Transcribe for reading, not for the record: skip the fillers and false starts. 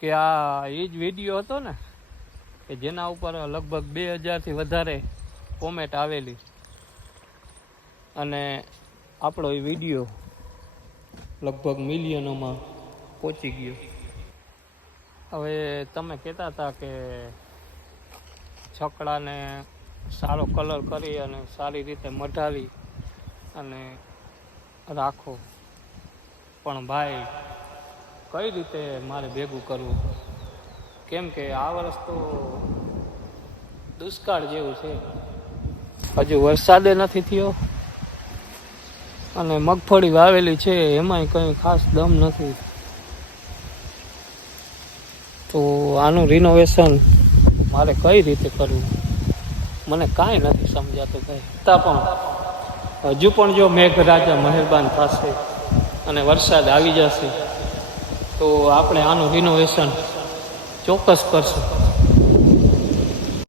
કે આ એ જ વિડીયો હતો ને કે જેના ઉપર લગભગ 2000થી વધારે કોમેન્ટ આવેલી, અને આપણો એ વિડીયો લગભગ મિલિયનોમાં પહોંચી ગયો. હવે તમે કહેતા હતા કે છકડાને સારો કલર કરી અને સારી રીતે મઢાવી અને રાખો, પણ ભાઈ કઈ રીતે મારે ભેગું કરવું? કેમ કે આ વર્ષ તો દુષ્કાળ જેવું છે, હજુ વરસાદે નથી થયો અને મગફળી વાવેલી છે એમાંય કંઈ ખાસ દમ નથી. તો આનું રિનોવેશન મારે કઈ રીતે કરવું મને કાંઈ નથી સમજાતું ભાઈ. પણ હજુ પણ જો મેઘરાજા મહેરબાન થશે અને વરસાદ આવી જશે તો આપણે આનું રિનોવેશન ચોક્કસ કરશું.